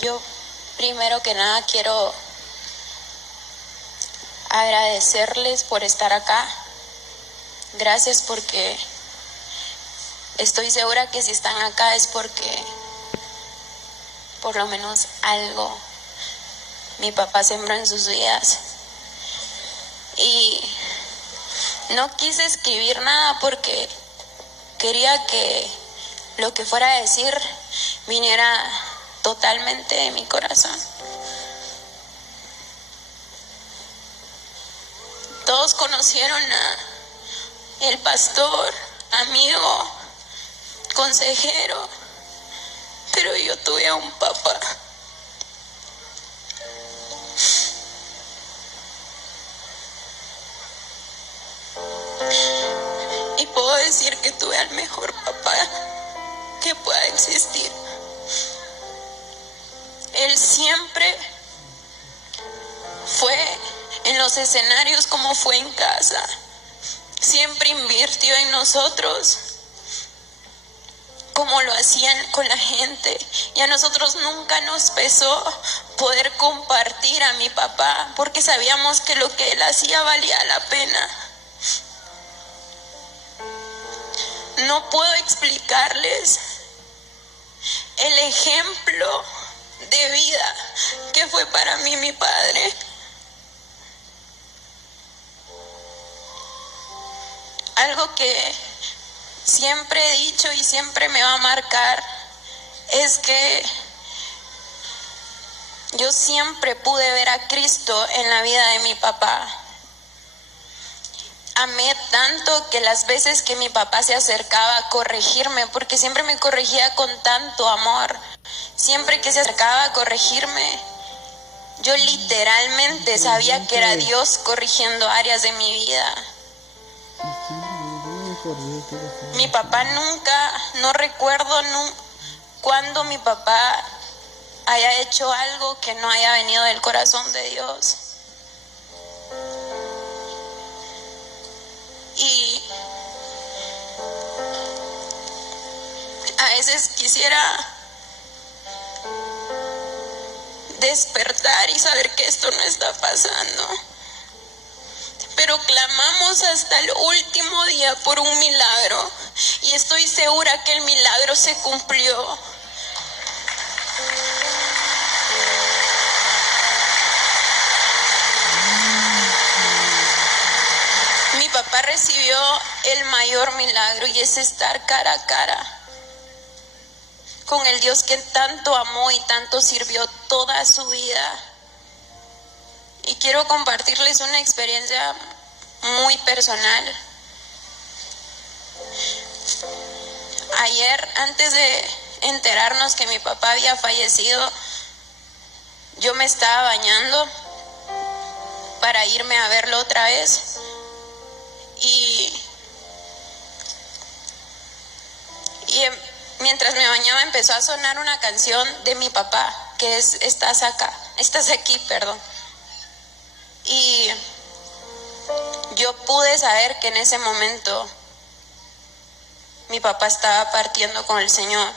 Yo primero que nada quiero agradecerles por estar acá. Gracias, porque estoy segura que si están acá es porque por lo menos algo mi papá sembró en sus vidas. Y no quise escribir nada porque quería que lo que fuera a decir viniera totalmente de mi corazón. Todos conocieron a el pastor, amigo, consejero, pero yo tuve a un papá. Y puedo decir que tuve al mejor papá que pueda existir. Él siempre fue en los escenarios como fue en casa. Siempre invirtió en nosotros como lo hacían con la gente. Y a nosotros nunca nos pesó poder compartir a mi papá, porque sabíamos que lo que él hacía valía la pena. No puedo explicarles el ejemplo de vida que fue para mí mi padre. Algo que siempre he dicho y siempre me va a marcar es que yo siempre pude ver a Cristo en la vida de mi papá. Amé tanto que las veces que mi papá se acercaba a corregirme, porque siempre me corregía con tanto amor, siempre que se acercaba a corregirme, yo literalmente sabía que era Dios corrigiendo áreas de mi vida. Mi papá nunca, no recuerdo cuando mi papá haya hecho algo que no haya venido del corazón de Dios. Y a veces quisiera despertar y saber que esto no está pasando. Pero clamamos hasta el último día por un milagro y estoy segura que el milagro se cumplió. Mi papá recibió el mayor milagro y es estar cara a cara con el Dios que tanto amó y tanto sirvió toda su vida. Y quiero compartirles una experiencia muy personal. Ayer, antes de enterarnos que mi papá había fallecido, yo me estaba bañando para irme a verlo otra vez. Y mientras me bañaba empezó a sonar una canción de mi papá, que es Estás aquí, perdón. Y yo pude saber que en ese momento mi papá estaba partiendo con el Señor.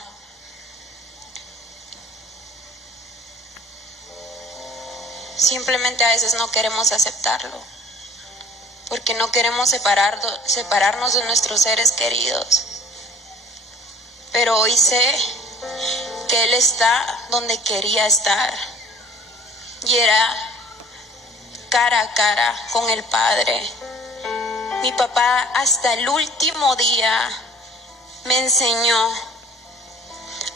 Simplemente a veces no queremos aceptarlo, porque no queremos separarnos de nuestros seres queridos. Pero hoy sé que Él está donde quería estar, y era cara a cara con el Padre. Mi papá hasta el último día me enseñó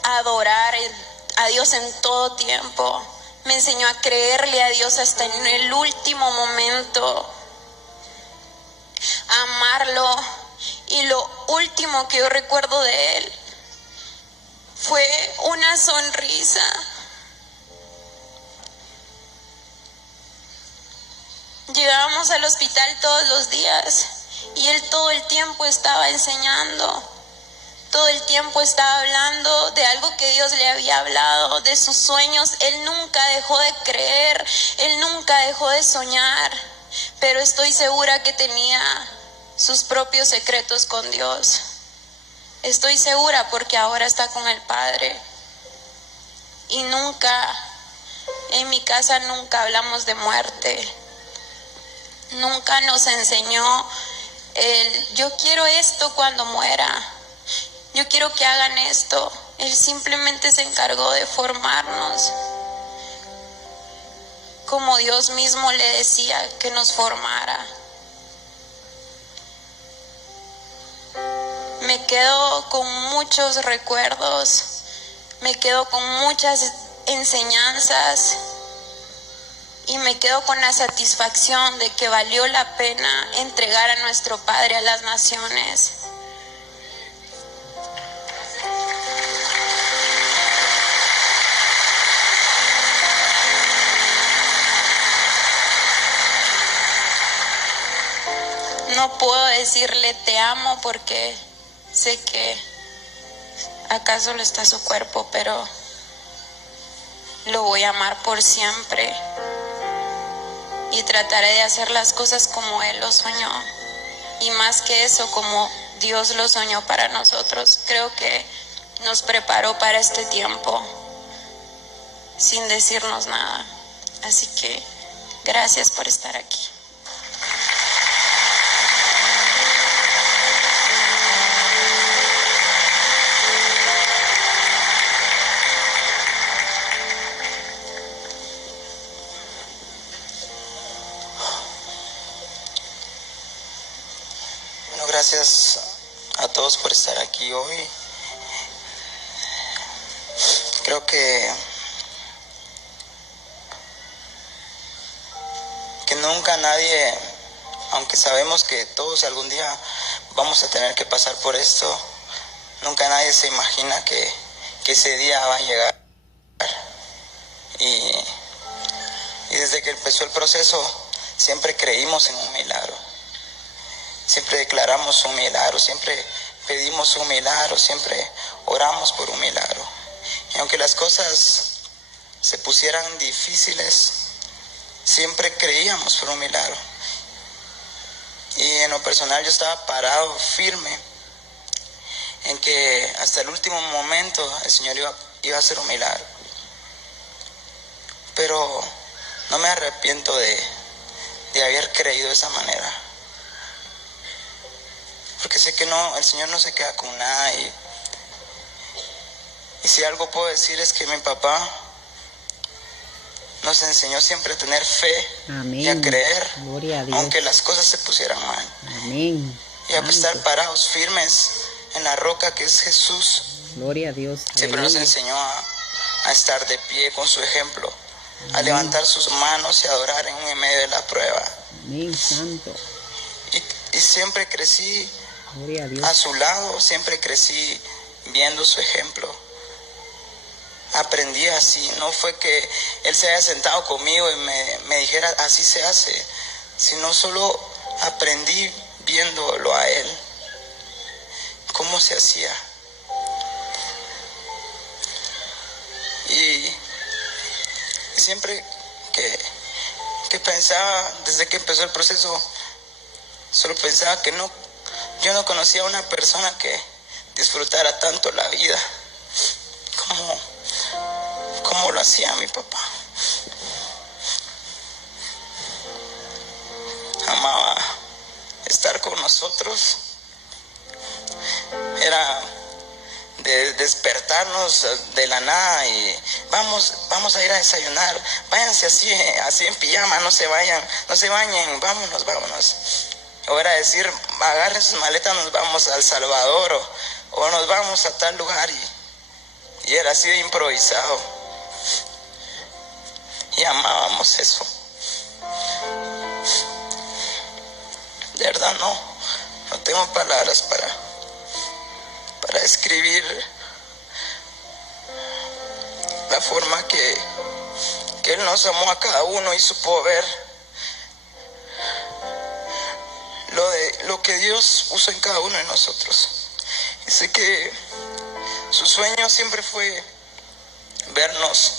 a adorar a Dios en todo tiempo. Me enseñó a creerle a Dios hasta en el último momento, a amarlo. Y lo último que yo recuerdo de Él fue una sonrisa. Llegábamos al hospital todos los días y Él todo el tiempo estaba enseñando, todo el tiempo estaba hablando de algo que Dios le había hablado, de sus sueños. Él nunca dejó de creer, Él nunca dejó de soñar, pero estoy segura que tenía sus propios secretos con Dios. Estoy segura porque ahora está con el Padre. Y en mi casa nunca hablamos de muerte. Nunca nos enseñó yo quiero esto cuando muera. Yo quiero que hagan esto. Él simplemente se encargó de formarnos, como Dios mismo le decía que nos formara. Me quedo con muchos recuerdos, me quedo con muchas enseñanzas y me quedo con la satisfacción de que valió la pena entregar a nuestro Padre a las naciones. No puedo decirle te amo porque sé que acá solo está su cuerpo, pero lo voy a amar por siempre y trataré de hacer las cosas como Él lo soñó, y más que eso, como Dios lo soñó para nosotros. Creo que nos preparó para este tiempo sin decirnos nada. Así que gracias por estar aquí. Gracias a todos por estar aquí hoy. Creo que nunca nadie, aunque sabemos que todos algún día vamos a tener que pasar por esto, nunca nadie se imagina que ese día va a llegar. Y desde que empezó el proceso siempre creímos en un milagro. Siempre declaramos un milagro, siempre pedimos un milagro, siempre oramos por un milagro. Y aunque las cosas se pusieran difíciles, siempre creíamos por un milagro. Y en lo personal yo estaba parado firme en que hasta el último momento el Señor iba a hacer un milagro. Pero no me arrepiento de haber creído de esa manera. Porque sé que el Señor no se queda con nada. Y si algo puedo decir es que mi papá nos enseñó siempre a tener fe. Amén. Y a creer, gloria a Dios, aunque las cosas se pusieran mal. Amén. Y a estar parados firmes en la roca que es Jesús. Gloria a Dios. Siempre nos enseñó a estar de pie con su ejemplo. Amén. A levantar sus manos y adorar en medio de la prueba. Amén, santo. Y siempre crecí a su lado, siempre crecí viendo su ejemplo. Aprendí así, no fue que Él se haya sentado conmigo y me dijera así se hace, sino solo aprendí viéndolo a Él, cómo se hacía. Y siempre que pensaba, desde que empezó el proceso, solo pensaba que yo no conocía a una persona que disfrutara tanto la vida como lo hacía mi papá. Amaba estar con nosotros. Era de despertarnos de la nada y vamos a ir a desayunar. Váyanse así en pijama, no se bañen, vámonos. O era decir, agarren sus maletas, nos vamos a El Salvador o nos vamos a tal lugar. Y era así de improvisado. Y amábamos eso. De verdad no tengo palabras para describir la forma que Él nos amó a cada uno y supo ver lo que Dios puso en cada uno de nosotros. Y sé que su sueño siempre fue vernos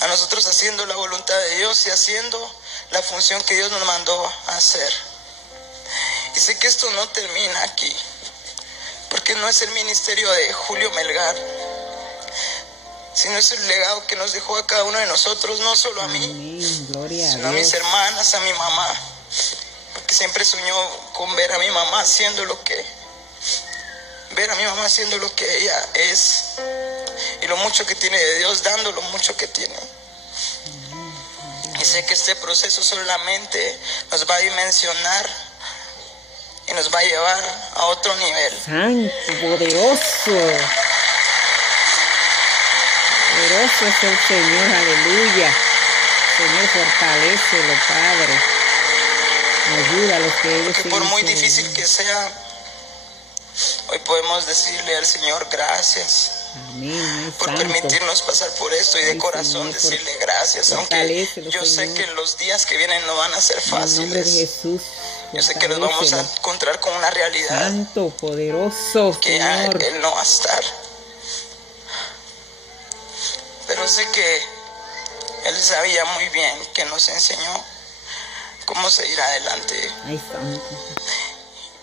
a nosotros haciendo la voluntad de Dios y haciendo la función que Dios nos mandó a hacer. Y sé que esto no termina aquí, porque no es el ministerio de Julio Melgar, sino es el legado que nos dejó a cada uno de nosotros, no solo a mí, Amén. Gloria a sino a mis Dios. hermanas, a mi mamá, porque siempre soñó con ver a mi mamá haciendo lo que ella es, y lo mucho que tiene de Dios, dando lo mucho que tiene. Y sé que este proceso solamente nos va a dimensionar y nos va a llevar a otro nivel. Santo, poderoso. Poderoso es el Señor, aleluya. Señor, fortalécelo, Padre. Ayuda a los que ellos Que por muy difícil que sea, hoy podemos decirle al Señor gracias. Amén, Por santo. permitirnos pasar por esto y de Ay, corazón Señor, decirle gracias, aunque fortalécelo, yo sé Señor. que los días que vienen no van a ser En el nombre de fáciles. Jesús, Yo sé que nos vamos a fortalécelo. encontrar con una realidad Santo, poderoso, que ya Señor. Él no va a estar. Pero sé que Él sabía muy bien que nos enseñó cómo seguir adelante. Ay, santo.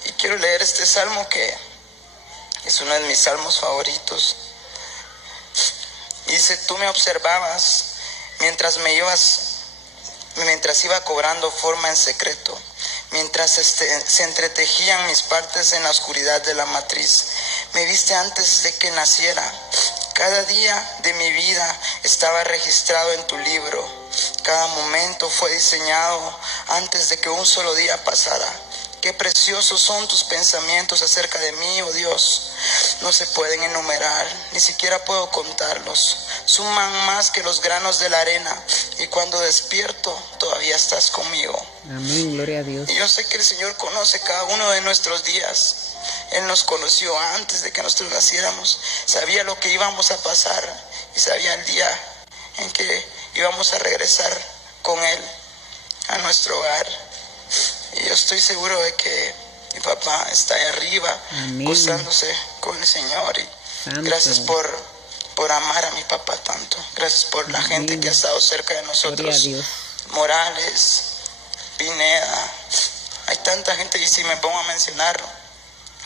Y quiero leer este salmo que es uno de mis salmos favoritos. Dice: tú me observabas mientras iba cobrando forma en secreto, mientras se entretejían mis partes en la oscuridad de la matriz. Me viste antes de que naciera. Cada día de mi vida estaba registrado en tu libro. Cada momento fue diseñado antes de que un solo día pasara. Qué preciosos son tus pensamientos acerca de mí, oh Dios. No se pueden enumerar, ni siquiera puedo contarlos. Suman más que los granos de la arena, y cuando despierto todavía estás conmigo. Amén, gloria a Dios. Y yo sé que el Señor conoce cada uno de nuestros días. Él nos conoció antes de que nosotros naciéramos. Sabía lo que íbamos a pasar y sabía el día en que íbamos a regresar con Él a nuestro hogar. Y yo estoy seguro de que mi papá está ahí arriba, Amén. gozándose con el Señor. Y Santo. gracias por amar a mi papá tanto. Gracias por la Amén. gente que ha estado cerca de Gloria a nosotros. Dios. Morales, Pineda, hay tanta gente, y si me pongo a mencionar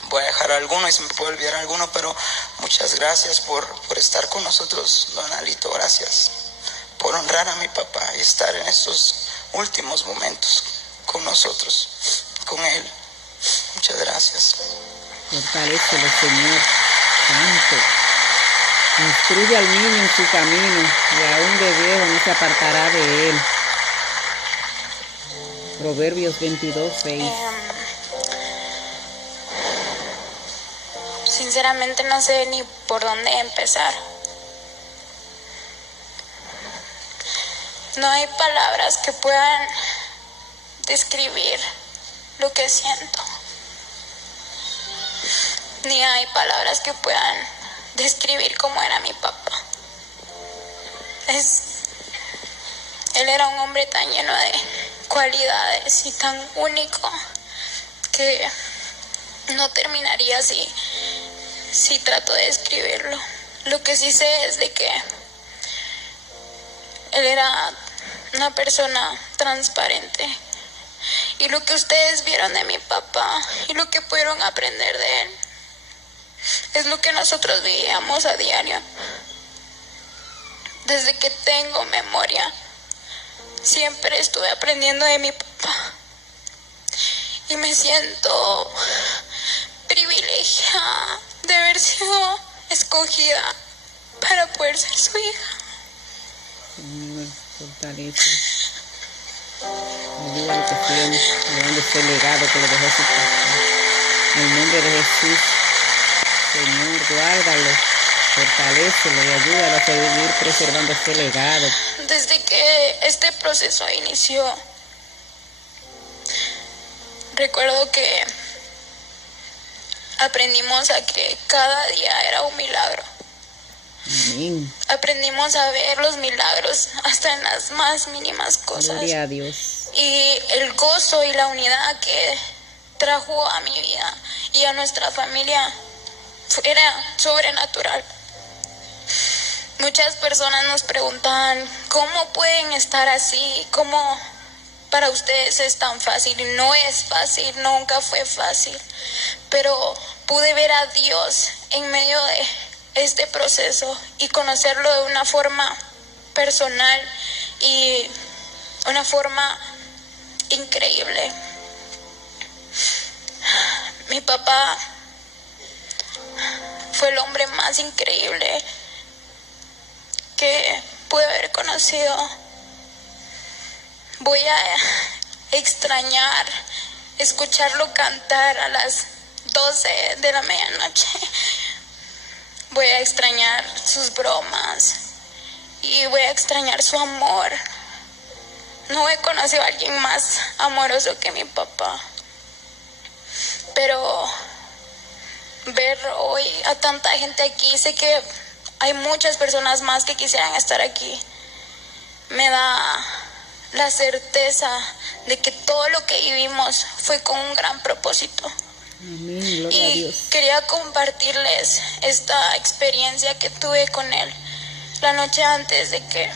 voy a dejar alguno y se me puede olvidar alguno, pero muchas gracias por estar con nosotros, don Alito. Gracias por honrar a mi papá y estar en estos últimos momentos con nosotros, con él. Muchas gracias. Fortalécelo, Señor. Santo. Instruye al niño en su camino, y aún de viejo no se apartará de él. Proverbios 22:6. Sinceramente no sé ni por dónde empezar. No hay palabras que puedan describir lo que siento. Ni hay palabras que puedan describir cómo era mi papá. Él era un hombre tan lleno de cualidades y tan único que no terminaría si trato de describirlo. Lo que sí sé es de que él era una persona transparente. Y lo que ustedes vieron de mi papá y lo que pudieron aprender de él es lo que nosotros vivíamos a diario. Desde que tengo memoria, siempre estuve aprendiendo de mi papá. Y me siento privilegiada de haber sido escogida para poder ser su hija. Señor, fortalece. Ayúdalo que sigan llevando ese legado que le dejó su papá. En el nombre de Jesús, Señor, guárdalo, fortalécelo y ayúdalo a seguir preservando ese legado. Desde que este proceso inició, recuerdo que aprendimos a que cada día era un milagro. Amén. Aprendimos a ver los milagros hasta en las más mínimas cosas. Gloria a Dios. Y el gozo y la unidad que trajo a mi vida y a nuestra familia era sobrenatural. Muchas personas nos preguntaban cómo pueden estar así, cómo para ustedes es tan fácil. Y no es fácil, nunca fue fácil, pero pude ver a Dios en medio este proceso y conocerlo de una forma personal y una forma increíble. Mi papá fue el hombre más increíble que pude haber conocido. Voy a extrañar escucharlo cantar a las 12 de la medianoche. Voy a extrañar sus bromas y voy a extrañar su amor. No he conocido a alguien más amoroso que mi papá. Pero ver hoy a tanta gente aquí, sé que hay muchas personas más que quisieran estar aquí, me da la certeza de que todo lo que vivimos fue con un gran propósito. Amén, gloria a Dios. Quería compartirles esta experiencia que tuve con él la noche antes de que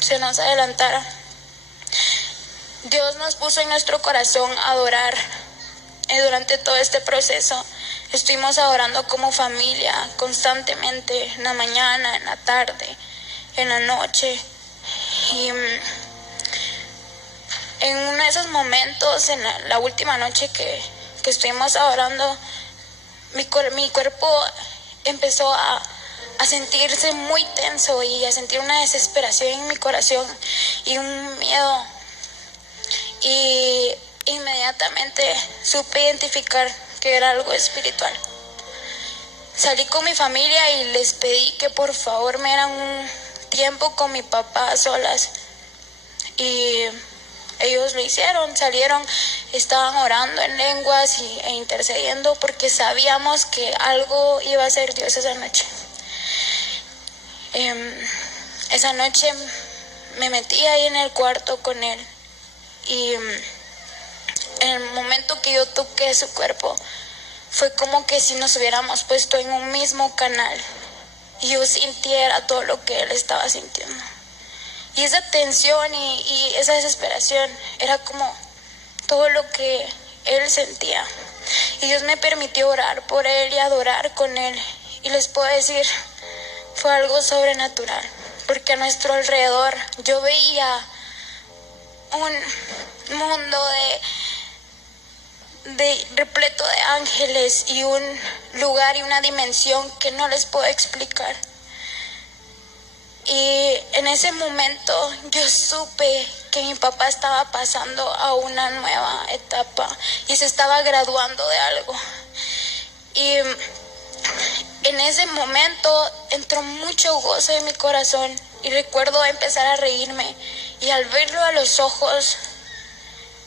se nos adelantara. Dios nos puso en nuestro corazón adorar. Y durante todo este proceso estuvimos adorando como familia constantemente, en la mañana, en la tarde, en la noche. Y en uno de esos momentos, en la última noche que estuvimos adorando, mi cuerpo empezó a sentirse muy tenso y a sentir una desesperación en mi corazón y un miedo. Y inmediatamente supe identificar que era algo espiritual. Salí con mi familia y les pedí que por favor me dieran un tiempo con mi papá a solas. Y ellos lo hicieron, salieron, estaban orando en lenguas e intercediendo porque sabíamos que algo iba a hacer Dios esa noche. Esa noche me metí ahí en el cuarto con él y en el momento que yo toqué su cuerpo fue como que si nos hubiéramos puesto en un mismo canal y yo sintiera todo lo que él estaba sintiendo. Y esa tensión y esa desesperación era como todo lo que él sentía. Y Dios me permitió orar por él y adorar con él. Y les puedo decir, fue algo sobrenatural. Porque a nuestro alrededor yo veía un mundo repleto de ángeles y un lugar y una dimensión que no les puedo explicar. Y en ese momento yo supe que mi papá estaba pasando a una nueva etapa y se estaba graduando de algo. Y en ese momento entró mucho gozo en mi corazón y recuerdo empezar a reírme y al verlo a los ojos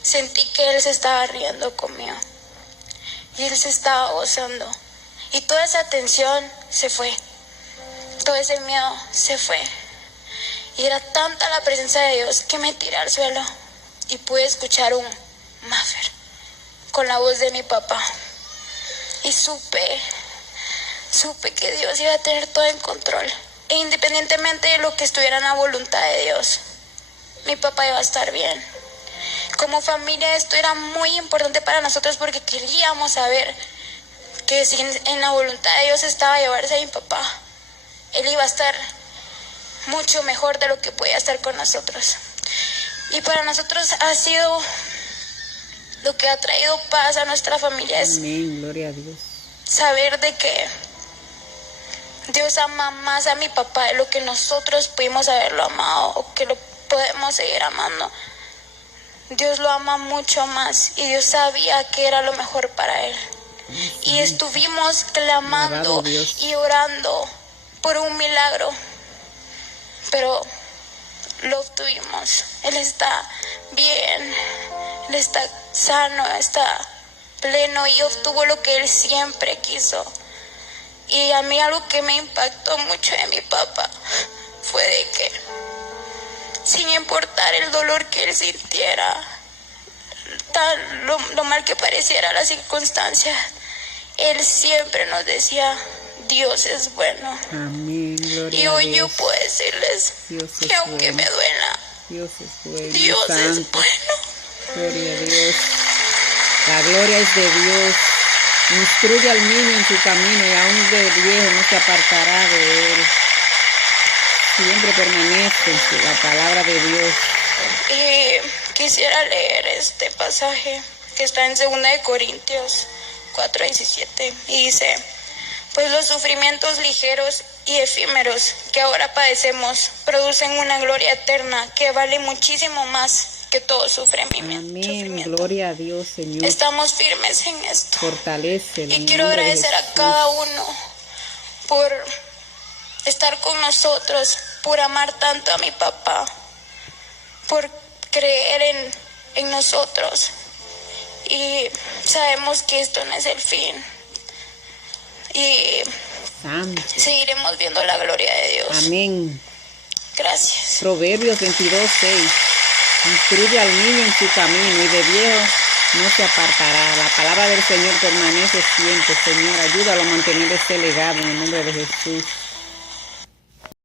sentí que él se estaba riendo conmigo y él se estaba gozando y toda esa tensión se fue, todo ese miedo se fue y era tanta la presencia de Dios que me tiré al suelo y pude escuchar un Mafer con la voz de mi papá y supe que Dios iba a tener todo en control e independientemente de lo que estuviera en la voluntad de Dios, mi papá iba a estar bien. Como familia esto era muy importante para nosotros porque queríamos saber que si en la voluntad de Dios estaba llevarse a mi papá, él iba a estar mucho mejor de lo que podía estar con nosotros. Y para nosotros ha sido lo que ha traído paz a nuestra familia. Amén, gloria a Dios. Saber de que Dios ama más a mi papá de lo que nosotros pudimos haberlo amado o que lo podemos seguir amando. Dios lo ama mucho más y Dios sabía que era lo mejor para él. Y estuvimos clamando y orando por un milagro, pero lo obtuvimos. Él está bien, él está sano, está pleno y obtuvo lo que él siempre quiso. Y a mí algo que me impactó mucho de mi papá fue de que sin importar el dolor que él sintiera, lo mal que pareciera la circunstancia, él siempre nos decía, Dios es bueno. Amén, gloria y hoy yo puedo decirles que aunque me duela, Dios es bueno. Dios es bueno. Gloria a Dios. La gloria es de Dios. Instruye al niño en su camino y aún de viejo no se apartará de él. Siempre permanece en la palabra de Dios. Y quisiera leer este pasaje que está en 2 Corintios 4:17 y dice: pues los sufrimientos ligeros y efímeros que ahora padecemos producen una gloria eterna que vale muchísimo más que todo sufrimiento. Amén, gloria a Dios, Señor. Estamos firmes en esto. Fortalécelo. Y quiero agradecer a cada uno por estar con nosotros, por amar tanto a mi papá, por creer en nosotros. Y sabemos que esto no es el fin. Y Santo. seguiremos viendo la gloria de Dios. Amén. Gracias. Proverbios 22:6. Instruye al niño en su camino y de viejo no se apartará. La palabra del Señor permanece siempre. Señor, ayúdalo a mantener ese legado en el nombre de Jesús.